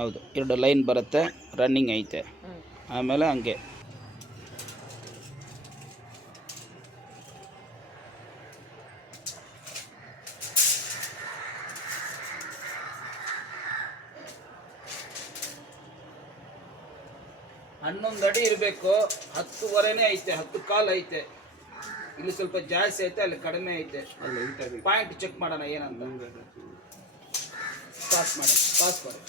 ಹೌದು, 2 ಲೈನ್ ಬರುತ್ತೆ, ರನ್ನಿಂಗ್ ಐತೆ. ಆಮೇಲೆ ಹಂಗೆ 11 ಅಡಿ ಇರಬೇಕು. 10ವರೆನೇ ಐತೆ, 10 ಕಾಲು ಐತೆ. ಇಲ್ಲಿ ಸ್ವಲ್ಪ ಜಾಸ್ತಿ ಐತೆ, ಅಲ್ಲಿ ಕಡಿಮೆ ಐತೆ. ಪಾಯಿಂಟ್ ಚೆಕ್ ಮಾಡೋಣ ಏನಂತ. ಪಾಸ್ ಮಾಡಿ, ಪಾಸ್ ಮಾಡಿ.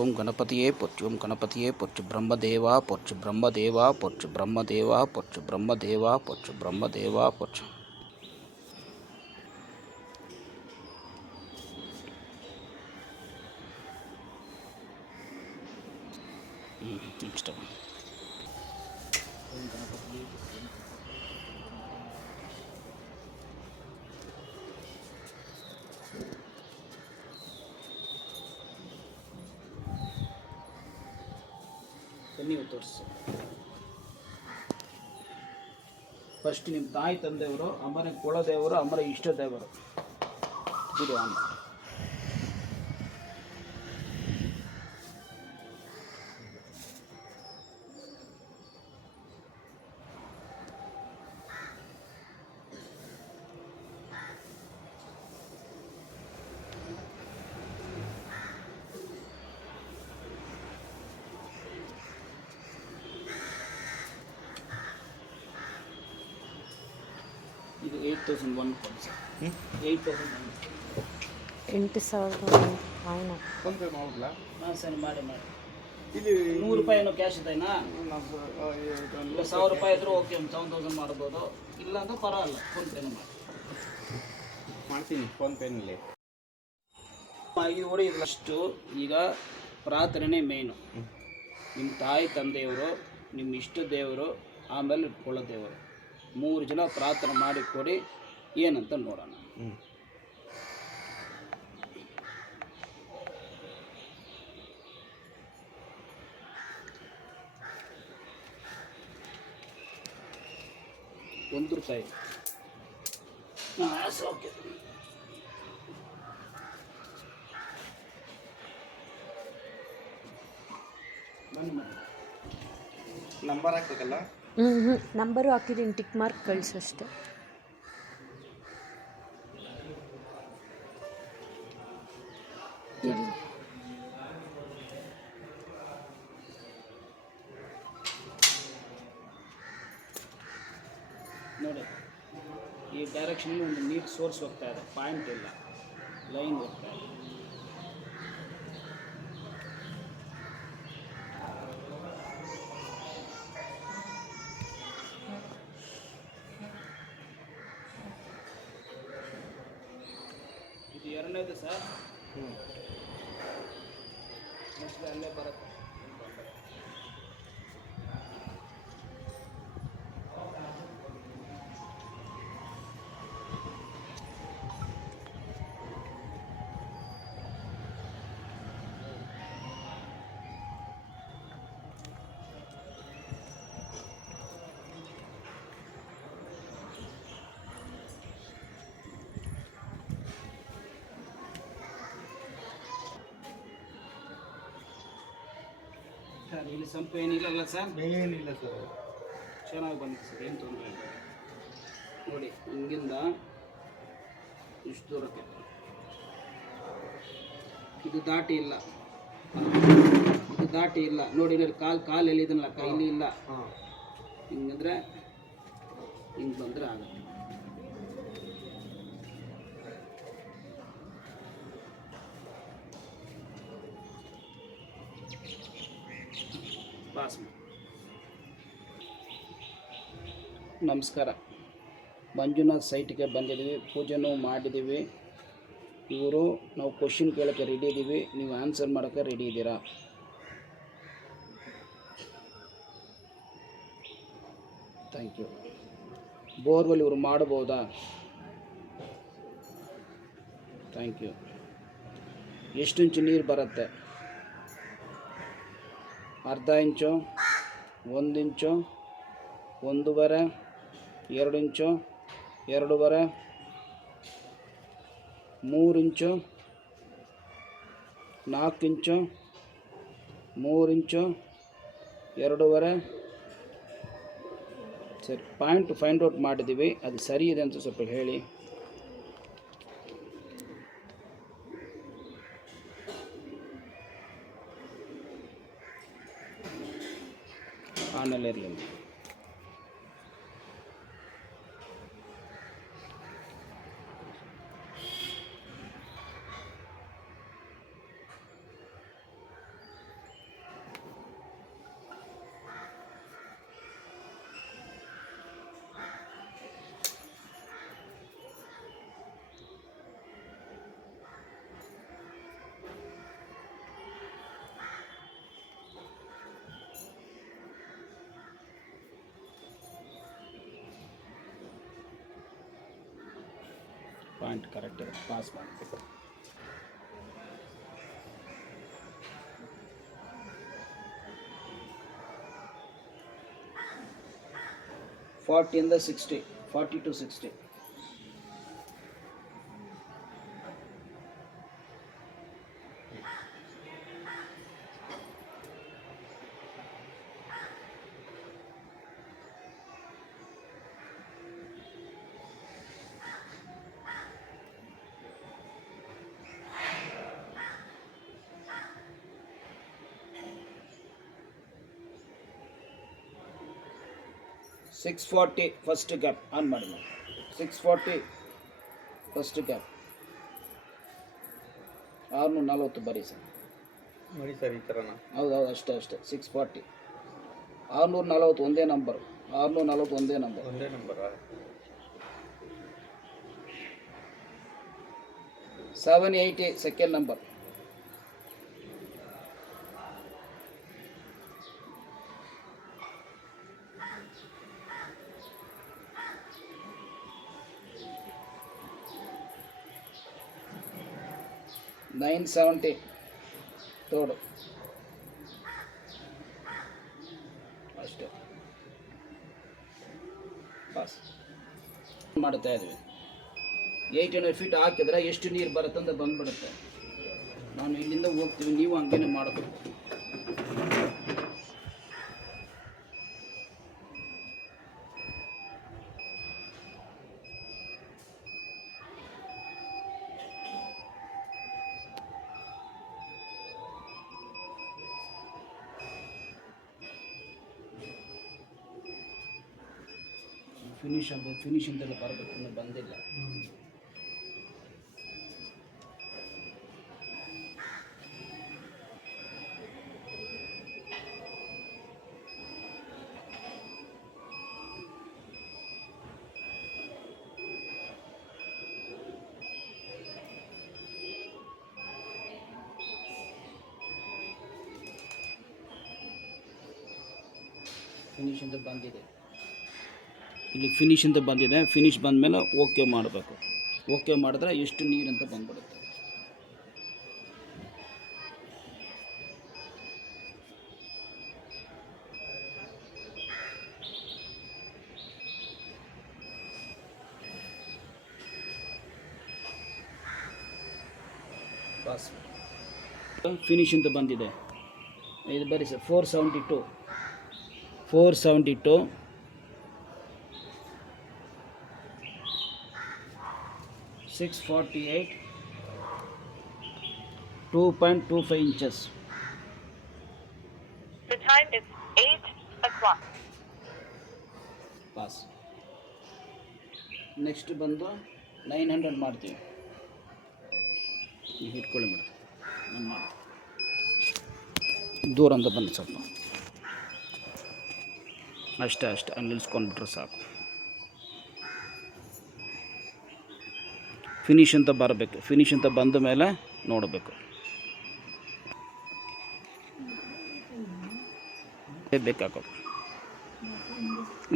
ಓಂ ಗಣಪತಿಯೇ ಪೊಚ್ಚು, ಓಂ ಗಣಪತಿಯೇ ಪೊಚ್ಚು, ಬ್ರಹ್ಮದೇವ ಪೊಚ್ಚು, ಬ್ರಹ್ಮದೇವ ಪೊಚ್ಚು, ಬ್ರಹ್ಮದೇವ ಪೊಚ್ಚು, ಬ್ರಹ್ಮದೇವ ಪೊಚ್ಚು, ಬ್ರಹ್ಮದೇವ ಪೊಚ್ಚು. ನೆಕ್ಸ್ಟ್ ನೀವು ತೋರಿಸಿ. ಫಸ್ಟ್ ನಿಮ್ಮ ತಾಯಿ ತಂದೆಯವರು, ಅಮರ ಕುಲದೇವರು, ಅಮರ ಇಷ್ಟ ದೇವರು ಬಿಡು ಅಮ್ಮ. 8,001 ಕೊಡಿ ಸರ್. 8,001 8,000 అవును. ಫೋನ್ಪೇ ಮಾಡ್ಲಾ? ಹಾಂ ಸರಿ ಮಾಡಿ ಇಲ್ಲಿ 100 ರೂಪಾಯಿ ಏನೋ ಕ್ಯಾಶ್ ಇದೆನಾ? ಇಲ್ಲ 1,000 ರೂಪಾಯಿ ಇದ್ರೂ ಓಕೆ, 7,000 ಮಾಡ್ಬೋದು. ಇಲ್ಲ ಅಂದ್ರೆ ಪರವಾಗಿಲ್ಲ, ಫೋನ್ಪೇನೂ ಮಾಡ್ತೀನಿ ಫೋನ್ಪೇನಲ್ಲಿ. ನೋಡಿ ಇದಷ್ಟು ಈಗ ಪ್ರಾರ್ಥನೆ ಮೇಯ್ನು. ನಿಮ್ಮ ತಾಯಿ ತಂದೆಯವರು, ನಿಮ್ಮ ಇಷ್ಟ ದೇವರು, ಆಮೇಲೆ ಕುಲ ದೇವರು, 3 ಜನ ಪ್ರಾರ್ಥನೆ ಮಾಡಿ ಕೊಡಿ, ಏನಂತ ನೋಡೋಣ. ₹1 ಓಕೆ. ನಂಬರ್ ಹಾಕ್ಬೇಕಲ್ಲ? ನಂಬರು ಹಾಕಿದ್ದೀನಿ, ಟಿಕ್ ಮಾರ್ಕ್ ಕಳಿಸಷ್ಟೆ. ನೋಡಿ ಈ ಡೈರೆಕ್ಷನಲ್ಲಿ ಒಂದು ನೀರು ಸೋರ್ಸ್ ಹೋಗ್ತಾ ಇದೆ, ಪಾಯಿಂಟ್ ಇಲ್ಲ, ಲೈನ್ ಹೋಗ್ತಾ ಇದೆ. ಇದು ಎರಡನೇದು ಸರ್. ನೆಕ್ಸ್ಟ್ ಅಲ್ಲೇ ಬರುತ್ತೆ. ಸರ್ ಇಲ್ಲಿ ಸಂಪು ಏನಿಲ್ಲಲ್ಲ ಸರ್? ಏನಿಲ್ಲ ಸರ್, ಚೆನ್ನಾಗಿ ಬಂದಿದೆ ಸರ್, ಏನು ತೊಂದರೆ ಇಲ್ಲ. ನೋಡಿ ಹಿಂಗಿಂದ ಇಷ್ಟು ದೂರಕ್ಕೆ ಇದು ದಾಟಿ ಇಲ್ಲ, ಇದು ದಾಟಿ ಇಲ್ಲ. ನೋಡಿ ನೋಡಿ ಕಾಲು ಎಲ್ಲಿದನಲ್ಲ, ಕೈಲಿ ಇಲ್ಲ. ಹಿಂಗಂದ್ರೆ ಹಿಂಗೆ ಬಂದರೆ ಆಗುತ್ತೆ. ಪಾಸ್. ನಮಸ್ಕಾರ. ಮಂಜುನಾಥ್ ಸೈಟ್ಗೆ ಬಂದಿದ್ದೀವಿ, ಪೂಜೆನೂ ಮಾಡಿದ್ದೀವಿ. ಇವರು ನಾವು ಕ್ವಶನ್ ಕೇಳೋಕ್ಕೆ ರೆಡಿ ಇದ್ದೀವಿ, ನೀವು ಆನ್ಸರ್ ಮಾಡೋಕ್ಕೆ ರೆಡಿ ಇದ್ದೀರಾ? Thank you. ಬೋರ್ವೆಲ್ ಇವರು ಮಾಡ್ಬೋದಾ? Thank you. ಎಷ್ಟು ಇಂಚು ನೀರು ಬರುತ್ತೆ? ಅರ್ಧ ಇಂಚು, 1 ಇಂಚು, 1.5, 2 ಇಂಚು, 2.5, 3 ಇಂಚು, 4 ಇಂಚು, 3 ಇಂಚು, 2.5. ಸರಿ, ಪಾಯಿಂಟ್ ಫೈಂಡ್ ಔಟ್ ಮಾಡಿದ್ದೀವಿ, ಅದು ಸರಿ ಇದೆ ಅಂತ ಸ್ವಲ್ಪ ಹೇಳಿ. ಆಮೇಲೆ ಇರಲಿ. ಪಾಯಿಂಟ್ ಕರೆಕ್ಟ್ ಇದೆ, ಪಾಸ್ ಮಾಡಿ. ಫಾರ್ಟಿಯಿಂದ 60, 40 to 60. $640 ಫಸ್ಟ್ ಗ್ಯಾಪ್ ಆನ್ ಮಾಡಿ. 640 ಫಸ್ಟ್ ಕ್ಯಾಪ್ 640 ಬರೀ ಸರ್. ನೋಡಿ ಸರ್ ಈ ಥರನಾ? ಹೌದು ಅಷ್ಟೇ 640 640 ಒಂದೇ ನಂಬರ್ 640 ಒಂದೇ ನಂಬರ್. ಒಂದೇ ನಂಬರಾ? 780 ಸೆಕೆಂಡ್ ನಂಬರ್. $970 ತೋಡು ಅಷ್ಟೇ. ಪಾಸ್ ಮಾಡ್ತಾ ಇದ್ವಿ. 800 ಫೀಟ್ ಹಾಕಿದ್ರೆ ಎಷ್ಟು ನೀರು ಬರುತ್ತೆ ಅಂತ ಬಂದ್ಬಿಡುತ್ತೆ. ನಾನು ಇಲ್ಲಿಂದ ಹೋಗ್ತೀವಿ, ನೀವು ಹಂಗೇನೆ ಮಾಡಬೇಕು. ಫಿನಿಶ್ ಅಂತೆಲ್ಲ ಬರಬೇಕು, ಇನ್ನೂ ಬಂದಿಲ್ಲ. ಫಿನಿಶ್ ಅಂತ ಬಂದಿದೆ, ಇಲ್ಲಿ ಫಿನಿಶ್ ಅಂತ ಬಂದಿದೆ. ಫಿನಿಶ್ ಬಂದಮೇಲೆ ಓಕೆ ಮಾಡಬೇಕು. ಓಕೆ ಮಾಡಿದ್ರೆ ಎಷ್ಟು ನೀರು ಅಂತ ಬಂದ್ಬಿಡುತ್ತೆ. ಪಾಸ್ ಫಿನಿಶ್ ಅಂತ ಬಂದಿದೆ. ಇದು ಬರೀ sir 472 648 2.25 inches. The time is 8 o'clock. Pass. Next ಬಂದು 900 ಮಾಡ್ತೀವಿ. ಈಗ ಇಟ್ಕೊಳ್ಳಿ ಮೇಡಮ್, ನಾನು ಮಾಡಿ ದೂರ ಅಂತ ಬನ್ನಿ ಸ್ವಲ್ಪ, ಅಷ್ಟೇ ಅಲ್ಲಿ ನಿಲ್ಸ್ಕೊಂಡ್ಬಿಟ್ರೆ ಸಾಕು. ಫಿನಿಶ್ ಅಂತ ಬರಬೇಕು. ಫಿನಿಶ್ ಅಂತ ಬಂದ ಮೇಲೆ ನೋಡಬೇಕು. ಬೇಕಾಗೋದು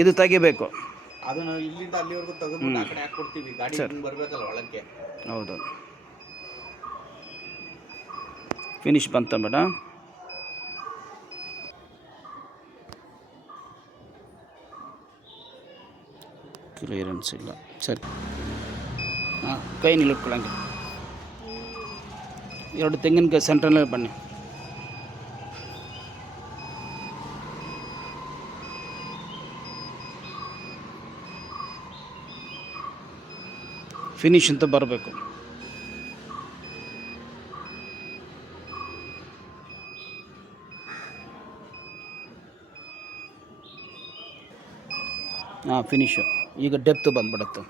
ಇದು ತೆಗಿಬೇಕು. ಅದು ನಾವು ಇಲ್ಲಿಂದ ಅಲ್ಲಿವರೆಗೂ ತೆಗೆದ್ಬಿಟ್ಟು ಆ ಕಡೆ ಹಾಕ್ಕೊಡ್ತೀವಿ. ಗಾಡಿ ಬರಬೇಕಲ್ಲ ಒಳಕ್ಕೆ. ಹೌದು, ಫಿನಿಶ್ ಬಂತ ಮೇಡಮ್. ಕ್ಲಿಯರೆನ್ಸ್ ಇಲ್ಲ, ಸರಿ. ಹಾಂ, ಕೈ ನಿಲ್ಕೊಳ್ಳಂಗೆ. 2 ತೆಂಗಿನಕಾಯಿ ಸೆಂಟ್ರಲ್ಲಿ ಬನ್ನಿ. ಫಿನಿಶ್ ಅಂತ ಬರಬೇಕು. ಹಾಂ, ಫಿನಿಶು. ಈಗ ಡೆಪ್ತ್ ಬಂದ್ಬಿಡುತ್ತೆ.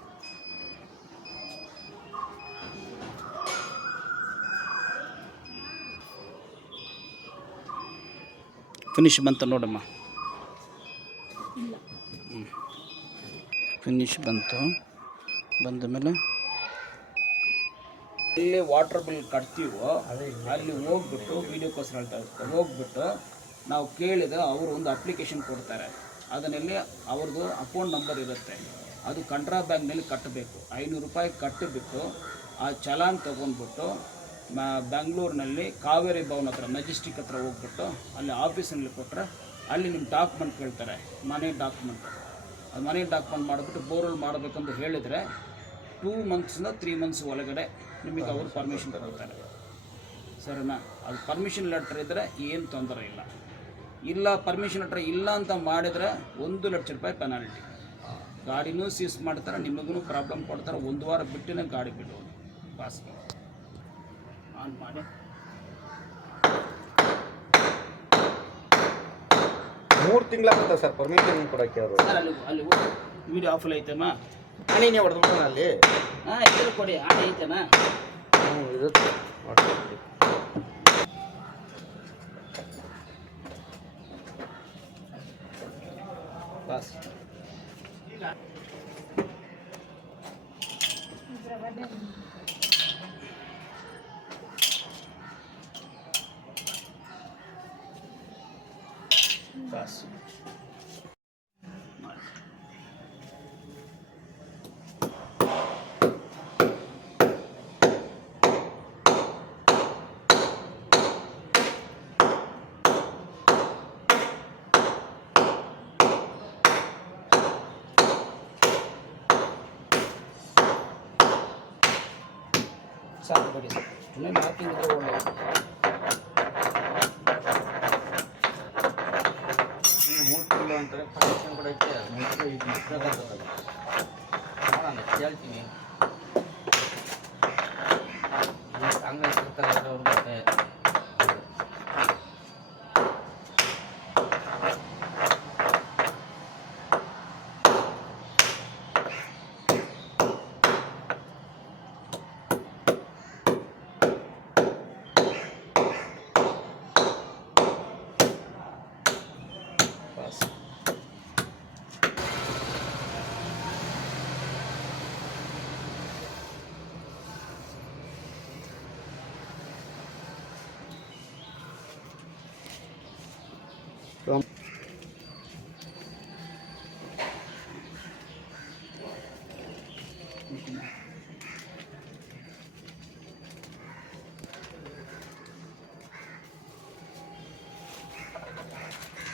ಫಿನಿಶ್ ಬಂತ ನೋಡಮ್ಮ. ಫಿನಿಶ್ ಬಂತು. ಬಂದ ಮೇಲೆ ಎಲ್ಲಿ ವಾಟರ್ ಬಿಲ್ ಕಟ್ತೀವೋ ಅಲ್ಲಿ ಹೋಗ್ಬಿಟ್ಟು ವೀಡಿಯೋಕ್ಕೋಸ್ಕರ ಹೇಳ್ತಾ ಇರ್ತಾರೆ, ಹೋಗ್ಬಿಟ್ಟು ನಾವು ಕೇಳಿದ ಅವರು ಒಂದು ಅಪ್ಲಿಕೇಶನ್ ಕೊಡ್ತಾರೆ. ಅದರಲ್ಲಿ ಅವ್ರದ್ದು ಅಕೌಂಟ್ ನಂಬರ್ ಇರುತ್ತೆ. ಅದು ಕಂಟ್ರಾ ಬ್ಯಾಂಕ್ನಲ್ಲಿ ಕಟ್ಟಬೇಕು. 500 ರೂಪಾಯಿ ಕಟ್ಟಿಬಿಟ್ಟು ಆ ಚಲಾನ್ ತೊಗೊಂಡ್ಬಿಟ್ಟು ಬೆಂಗಳೂರಿನಲ್ಲಿ ಕಾವೇರಿ ಭವನ ಹತ್ರ ಮೆಜೆಸ್ಟಿಕ್ ಹತ್ರ ಹೋಗ್ಬಿಟ್ಟು ಅಲ್ಲಿ ಆಫೀಸಲ್ಲಿ ಕೊಟ್ಟರೆ ಅಲ್ಲಿ ನಿಮ್ಮ ಡಾಕ್ಯುಮೆಂಟ್ ಕೇಳ್ತಾರೆ, ಮನೆ ಡಾಕ್ಯುಮೆಂಟ್. ಅದು ಮನೆ ಡಾಕ್ಯುಮೆಂಟ್ ಮಾಡಿಬಿಟ್ಟು ಬೋರ್ವೆಲ್ ಮಾಡಬೇಕಂತ ಹೇಳಿದರೆ 2 ಮಂತ್ಸಿಂದ 3 ಮಂತ್ಸ್ ಒಳಗಡೆ ನಿಮಗೆ ಅವರು ಪರ್ಮಿಷನ್ ಕೊಡ್ತಾರೆ. ಸರಿನಾ? ಅದು ಪರ್ಮಿಷನ್ ಲೆಟ್ರ್ ಇದ್ದರೆ ಏನು ತೊಂದರೆ ಇಲ್ಲ. ಇಲ್ಲ ಪರ್ಮಿಷನ್ ಲೆಟ್ರ್ ಇಲ್ಲ ಅಂತ ಮಾಡಿದರೆ 1 ಲಕ್ಷ ರೂಪಾಯಿ ಪೆನಾಲ್ಟಿ. ಗಾಡಿನೂ ಸೀಸ್ ಮಾಡ್ತಾರೆ, ನಿಮಗೂ ಪ್ರಾಬ್ಲಮ್ ಕೊಡ್ತಾರೆ. 1 ವಾರ ಬಿಟ್ಟಿನ ಗಾಡಿ ಬಿಡೋದು. ಪಾಸ್ ಆನ್ ಮಾಡಿ. 3 ತಿಂಗಳಾಗುತ್ತೆ ಸರ್ ಪರ್ಮಿಷನ್ ಕೊಡೋಕ್ಕೆ ಅವರು. ಸರ್ ಅಲ್ಲಿ ವೀಡಿಯೋ ಆಫಲ್ಲಿ ಐತಮ್ಮ. ಆಣೆನೇ ಹೊಡೆದ್ಬಿಡೋಣ ಅಲ್ಲಿ. ಹಾಂ ಇದ್ರ ಕೊಡಿ, ಆಣೆ ಐತೆನಾ? ಇರುತ್ತೆ ಬಾಸ್ ಬಾಸ್ ಮಾಡಿ. ಸಾಕು ಬಿಡಿ ಸರ್, ಸುಮ್ಮನೆ ಮಾರ್ಕಿಂಗ್ ಇದ್ರೆ ಒಳ್ಳೆಯದು. ಮೂರು ತಿಂಗಳು ಅಂತಾರೆ, ಕನೆಕ್ಷನ್ ಕೂಡ ಐತೆ. ಮುಂಚೆ ಇದು ಇಸ್ಬೇಕಾಗ್ತದೆ. ನೋಡೋಣ, ಕೇಳ್ತೀನಿ. ಹಂಗೆ ಇರ್ತಾರೆ ಅವ್ರ ಮತ್ತೆ. ಬಾಸ್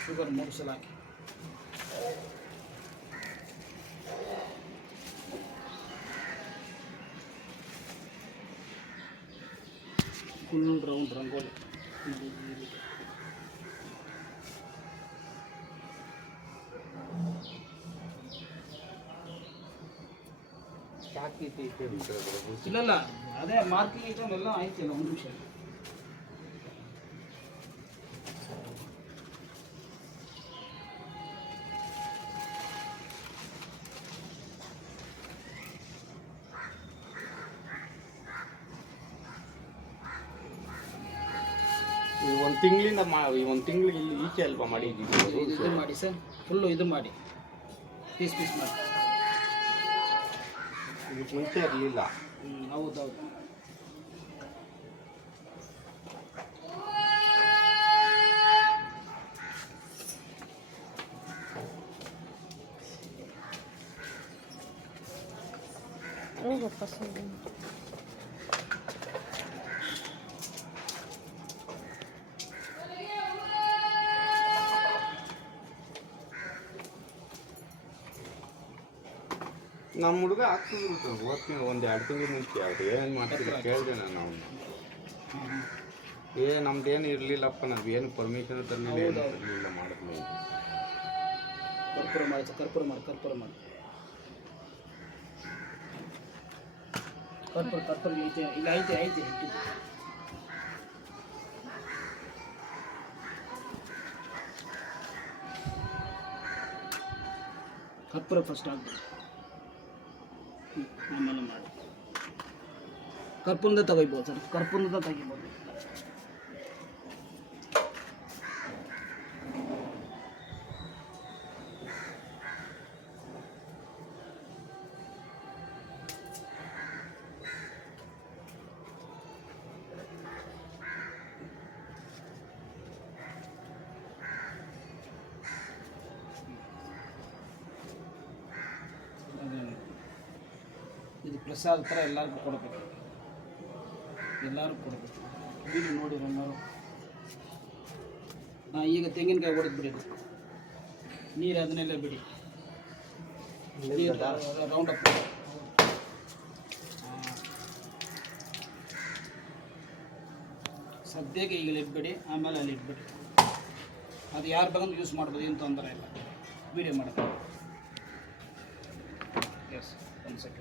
ಶುಗರ್ 3 ಸಲ ಹಾಕಿ. Full round rangoli. ಇಲ್ಲ ಅದೇ ಮಾರ್ಕಿಂಗ್ ಐಟಮ್ ಎಲ್ಲ ಆಯ್ತಿಲ್ಲ. ಒಂದು ನಿಮಿಷ ಒಂದು ತಿಂಗಳಿಂದ ಒಂದು ತಿಂಗಳಿಗೆ ಇಲ್ಲಿ ಈಚೆ ಅಲ್ವಾ ಮಾಡಿದ್ದೀವಿ. ಇದು ಮಾಡಿ ಸರ್, ಫುಲ್ಲು ಇದು ಮಾಡಿ, ಪೀಸ್ ಪೀಸ್ ಮಾಡಿ. ಇದಕ್ಕೆ ಮುಂಚೆ ಇರಲಿಲ್ಲ. ಹೌದೌದು. ವಾಪಸ್ ನಮ್ಮ ಹುಡುಗ ಆಗ್ತಿದ್ರು ಓದ್ತೀನಿ. ಒಂದು 2 ತಿಂಗಳು ಮುಂಚೆ ಅವ್ರು ಏನು ಮಾಡ್ತಿದ್ರು ಕೇಳಿದೆ ನಾನು ಅವನು. ನಮ್ದೇನು ಇರಲಿಲ್ಲಪ್ಪ, ನಾವೇನು ಪರ್ಮಿಷನ್ ತರಲಿಲ್ಲ, ಏನು ತರಲಿಲ್ಲ ಮಾಡಿದ್ಮೇಲೆ. ಕರ್ಪೂರ ಮಾಡಿ ಸರ್, ಕರ್ಪೂರ ಮಾಡಿ, ಕರ್ಪೂರ ಮಾಡಿ. ಕರ್ಪೂರ ಐತೆ, ಇಲ್ಲ ಐತೆ ಐತೆ ಇಟ್ಟಿದ್ದು. ಕರ್ಪೂರ ಫಸ್ಟ್ ಆಗ್ಬೋದು, ಆಮೇಲೆ ಮಾಡಿ. ಕರ್ಪೂರದ ತೆಗಿಬೋದು ಸರ್, ಕರ್ಪೂರದ ತೆಗಿಬೋದು. ಇದು ಪ್ರಸಾದ ಥರ ಎಲ್ಲರಿಗೂ ಕೊಡಬೇಕು, ಎಲ್ಲರೂ ಕೊಡಬೇಕು. ಇಲ್ಲಿ ನೋಡಿರಿ ಎಲ್ಲರೂ. ಈಗ ತೆಂಗಿನಕಾಯಿ ಹೊಡೆದು ಬಿಡಿ, ನೀರು ಅದನ್ನೆಲ್ಲ ಬಿಡಿ, ನೀರು ರೌಂಡ್ ಅಪ್. ಸದ್ಯಕ್ಕೆ ಈಗ ಇಟ್ಬಿಡಿ, ಆಮೇಲೆ ಅಲ್ಲಿ ಇಟ್ಬಿಡಿ. ಅದು ಯಾರು ಬಂದು ಯೂಸ್ ಮಾಡ್ಬೋದು, ಏನು ತೊಂದರೆ ಇಲ್ಲ. ವೀಡಿಯೋ ಮಾಡೋದು. Yes, 1 second.